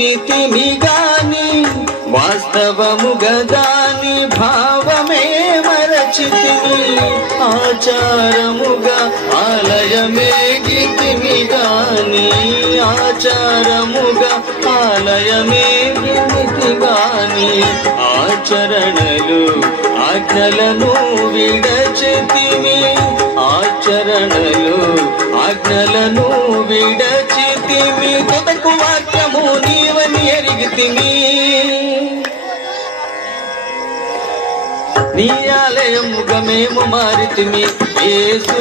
చదివితిమి గాని వాస్తవముగా దాని భావమే మరచితిమి. ఆచారముగా ఆలయమే గితిమి గాని ఆచారముగా ఆలయమే గితి గాని ఆచరణలు ఆజ్ఞలను విడచితిమి. ఆచరణలు ఆజ్ఞలను విడచితిమి. తుదకు వాక్యము నీవని ఎరిగితిమి. నీ ఆలయముగా మేము మారితిమి యేసు.